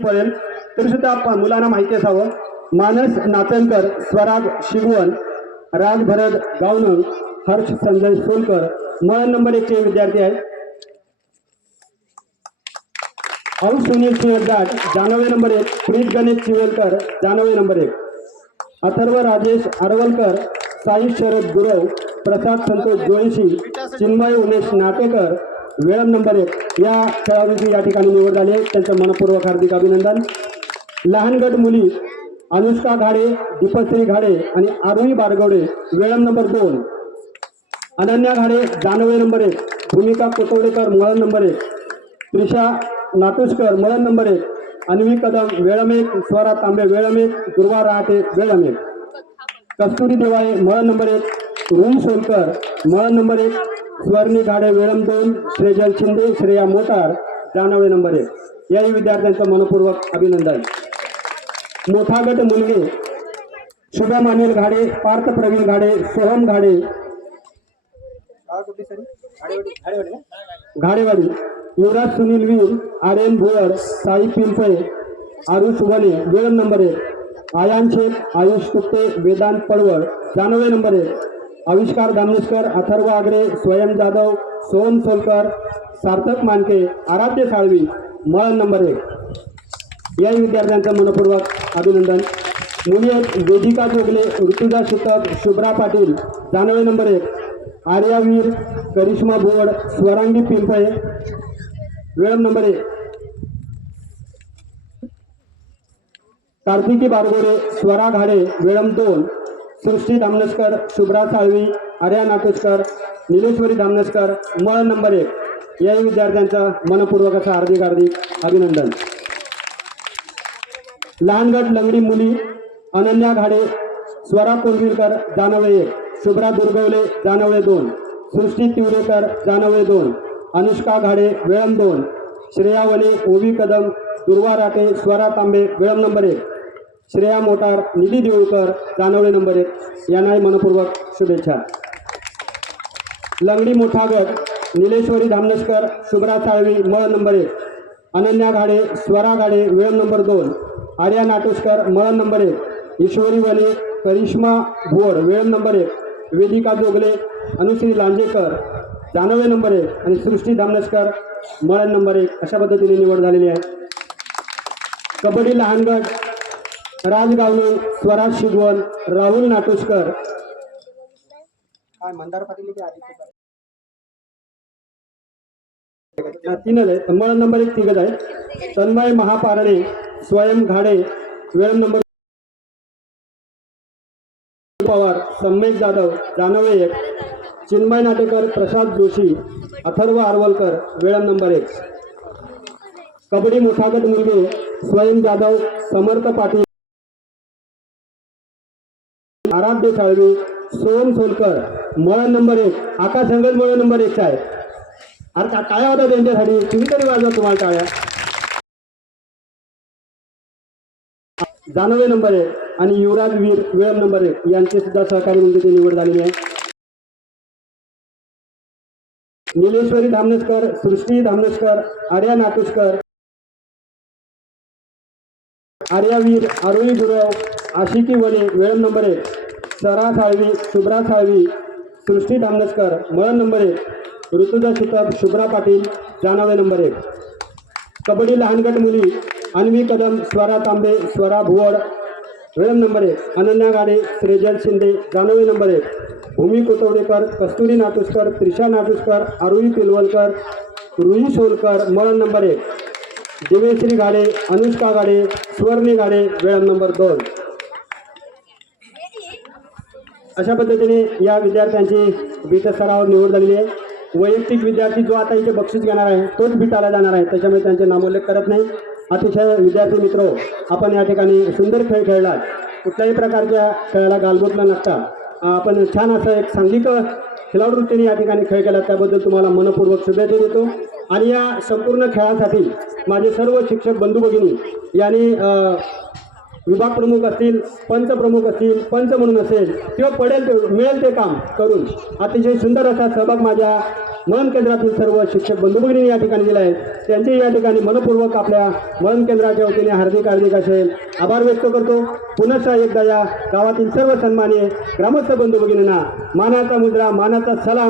पडेल तरी सुद्धा मुलांना माहिती असावं. मानस नाचनकर स्वराग शिगवण राज भरत गावणं हर्ष संजय सोलकर. मळ नंबर एकचे विद्यार्थी आहेत. औ सुनील सिंह जाट जानवे नंबर एक. प्रीत गणेश चिवेलकर जानवे नंबर एक. अथर्व राजेश आरवलकर साई शरद गुरव प्रसाद संतोष जोशी चिन्मय उमेश नाटेकर वेळम नंबर एक या खेळाडूंची या ठिकाणी निवड झाली त्यांचं मनपूर्वक हार्दिक अभिनंदन. लहान गट मुली अनुष्का घाडे दीपश्री घाडे आणि आरुई बारगवडे वेळम नंबर दोन. अनन्या घाडे जानवे नंबर एक. भूमिका कोतवडेकर मळण नंबर एक. त्रिशा नाटुसकर मळण नंबर एक. अन्वी कदम वेळम एक. स्वरा तांबे वेळम एक. दुर्वा रहाटे वेळम एक. कस्तुरी देवाळे मळण नंबर एक. रुम सोलकर मळण नंबर एक. स्वर्णी घाडे वेळम दोन श्रेजल शिंदे श्रेया मोटार जानवे नंबर एक. याही विद्यार्थ्यांचं मनपूर्वक अभिनंदन. मोठा गट मुलगे शुभम अनिल घाडे पार्थ प्रवीण घाडे सोहम घाडे. घाडेवाडी. युवराज सुनील वीर आर्यन भुयर साई पिंपळे आरुष वने वेळम नंबर एक. आयान शेख आयुष कुप्ते वेदांत पडवळ जानवे नंबर एक. आविष्कार दामनेश्कर अथर्व आगरे स्वयं जाधव सोहम सोलकर सार्थक मानके आराध्य साळवी मळ नंबर एक. या विद्यार्थ्यांचं मनपूर्वक अभिनंदन. मुली आहेत वेदिका जोगले ऋतुजा शितक शुभ्रा पाटील जानवे नंबर एक. आर्यावीर करिश्मा बोर्ड स्वरांगी पिंपळे. वेळम नंबर एक. कार्तिकी बारगोरे स्वरा घाडे वेळम दोन. सृष्टी धामनसकर शुभ्रा साळवी आर्या नाटेशकर निलेश्वरी धामनसकर मळ नंबर एक. याही विद्यार्थ्यांचं मनपूर्वक असं हार्दिक हार्दिक अभिनंदन. लहान गट लंगडी मुली अनन्या घाडे स्वरा कोंडविलकर जानवळे एक. शुभ्रा दुर्गवले जानवळे दोन. सृष्टी तिवरेकर जानवळे दोन. अनुष्का घाडे वेळम दोन. श्रेयावले ओवी कदम दुर्वा राटे स्वरा तांबे वेळम नंबर एक. श्रेया मोटार निधी देऊळकर जानवले नंबर एक. यांनाही मनपूर्वक शुभेच्छा. लंगडी मोठा गट निलेश्वरी धामनसकर शुभ्रा साळवी मळ नंबर एक. अनन्या घाडे स्वरा घाडे वेळ नंबर दोन. आर्या नाटोसकर मळ नंबर एक. ईश्वरी वने करिश्मा भोर वेळ नंबर एक. वेदिका जोगले अनुश्री लांजेकर जानवे नंबर एक. आणि सृष्टी धामनसकर मळ नंबर एक. अशा पद्धतीने निवड झालेली आहे. कबड्डी लहान गट राजगावणे स्वराज शिगवण राहुल नाटोशकर काय मंदार पाटील तीनच आहे मळ नंबर एक तिघच आहे तन्मय महापारणे स्वयं घाडे वेळ नंबर पवार सम्यक जाधव जानवे एक. चिन्मय नाटेकर प्रसाद जोशी अथर्व आरवलकर वेळ नंबर एक. कबड्डी मोठागट मुलगे स्वयं जाधव समर्थ पाटील. आराध्य साळवी सोन सोलकर मळा नंबर एक आकाश संगत मळा नंबर एकचा आहे अरे का काय होता त्यांच्यासाठी. तुम्ही तरी वाजवा तुम्हाला टाळ्या. जानवे नंबर एक आणि युवराज वीर वेळ नंबर एक यांचे सुद्धा सहकारी म्हणून तिथे निवड झालेली आहे. निलेश्वरी धामनेस्कर सृष्टी धामनेशकर आर्या नाटेशकर आर्यावीर आरोही गुरव आशिकी वने वेळ नंबर एक सरा साळवी शुभ्रा साळवी सृष्टी धामनेशकर मळण नंबर एक ऋतुजा शितक शुभ्रा पाटील जानवे नंबर. एक कबड्डी लहान गट मुली अन्वी कदम स्वरा तांबे स्वरा भुवड वेळ नंबर एक अनन्या गाडे श्रेजल शिंदे जानवे नंबर. एक भूमी कोतवडेकर कस्तुरी नाटुसकर त्रिशा नाटुसकर आरुई पिलवलकर रुई सोलकर मळण नंबर. एक दिवेश्री गाडे अनुष्का गाडे सुवर्णी गाडे वेळ नंबर दोन. अशा पद्धतीने या विद्यार्थ्यांची बीट स्तरावर निवड झालेली आहे. वैयक्तिक विद्यार्थी जो आता इथे बक्षीस घेणार आहे तोच बीटाला जाणार आहे. त्याच्यामुळे त्यांचे नामोल्लेख करत नाही. अतिशय विद्यार्थी मित्र आपण या ठिकाणी सुंदर खेळ खेळलात. कुठल्याही प्रकारच्या खेळाला गालबोट न आपण छान असं एक सांघिक खेळाडू वृत्तीने या ठिकाणी खेळ केला. त्याबद्दल तुम्हाला मनपूर्वक शुभेच्छा देतो. आणि या संपूर्ण खेळासाठी माझे सर्व शिक्षक बंधू भगिनी यांनी विभाग प्रमुख असतील पंच प्रमुख असतील पंच म्हणून असेल किंवा पडेल ते मिळेल ते काम करून अतिशय सुंदर असा सहभाग माझ्या मन केंद्रातील सर्व शिक्षक बंधू भगिनी या ठिकाणी दिले आहेत त्यांचे या ठिकाणी मनपूर्वक आपल्या मन केंद्राच्या वतीने हार्दिक हार्दिक असे आभार व्यक्त करतो. पुनश्च एकदा या गावातील सर्व सन्मान्य ग्रामस्थ बंधू भगिनींना मानाचा मुद्रा मानाचा सलाम